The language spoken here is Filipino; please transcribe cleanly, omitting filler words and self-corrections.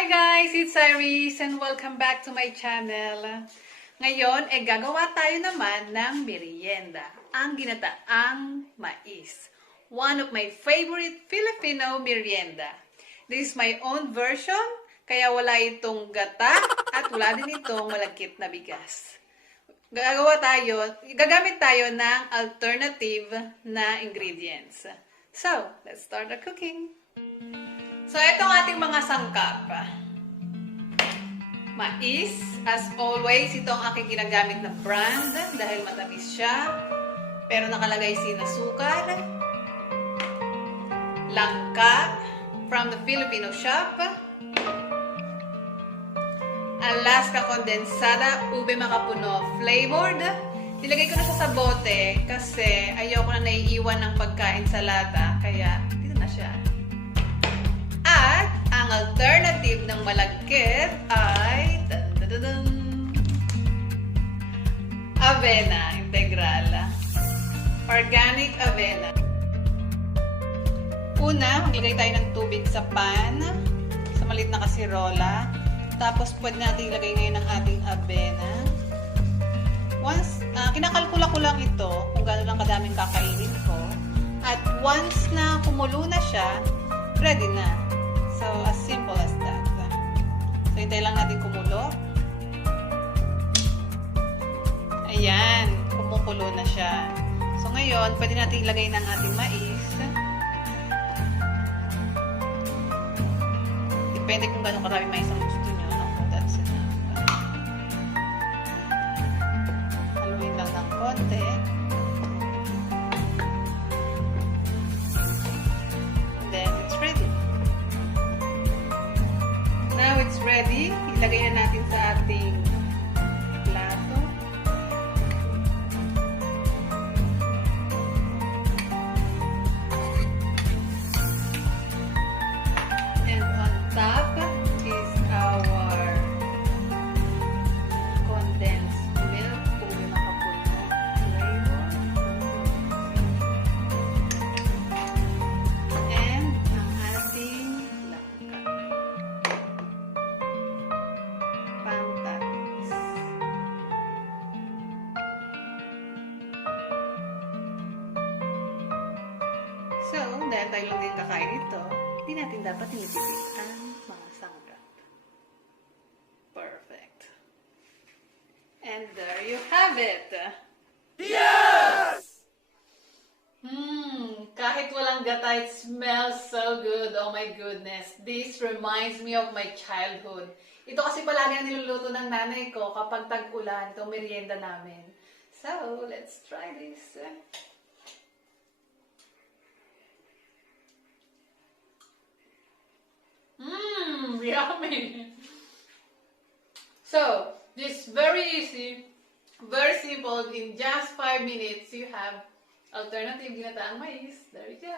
Hi guys! It's Iris and welcome back to my channel. Ngayon, gagawa tayo naman ng merienda, ang ginataang mais. One of my favorite Filipino merienda. This is my own version, kaya wala itong gata at wala din itong malagkit na bigas. Gagamit tayo ng alternative na ingredients. So, let's start the cooking. So, ito ang ating mga sangkap. Mais, as always, ito ang aking ginagamit na brand dahil matamis siya. Pero nakalagay sinasukar. Langka from the Filipino shop. Alaska condensada, ube makapuno flavored. Nilagay ko na siya sa bote kasi ayoko na naiiwan ng pagkain sa lata. Kaya, dito na siya. At ang alternative ng malagkit ay avena integral. Organic avena. Una, maglagay tayo ng tubig sa pan, sa maliit na kasirola. Tapos pwede natin ilagay ngayon ang ating avena. Once, kinakalkula ko lang ito kung gaano lang kadaming kakainin ko. At once na kumulo na siya, ready na. So, as simple as that. So, hintay lang natin kumulo. Ayan, kumukulo na siya. So, ngayon, pwede natin ilagay ng ating mais. Depende kung gano'ng karami mais ang gusto nyo. No? That's enough. Haluin lang ng konti. And then, it's ready. Now it's ready. Ilagay na natin sa ating plato. And on top is our condensed milk. Ube makapuno flavor. And ang ating langka. So, dahil tayo lang din kakain ito, hindi natin dapat nilipipit ang mga sangkap. Perfect. And there you have it! Yes! Kahit walang gata, it smells so good. Oh my goodness. This reminds me of my childhood. Ito kasi palagi ang niluluto ng nanay ko kapag tag-ulan, itong merienda namin. So, let's try this. Yummy! So, this is very easy, very simple. In just 5 minutes, you have alternative ginataang mais. There you go.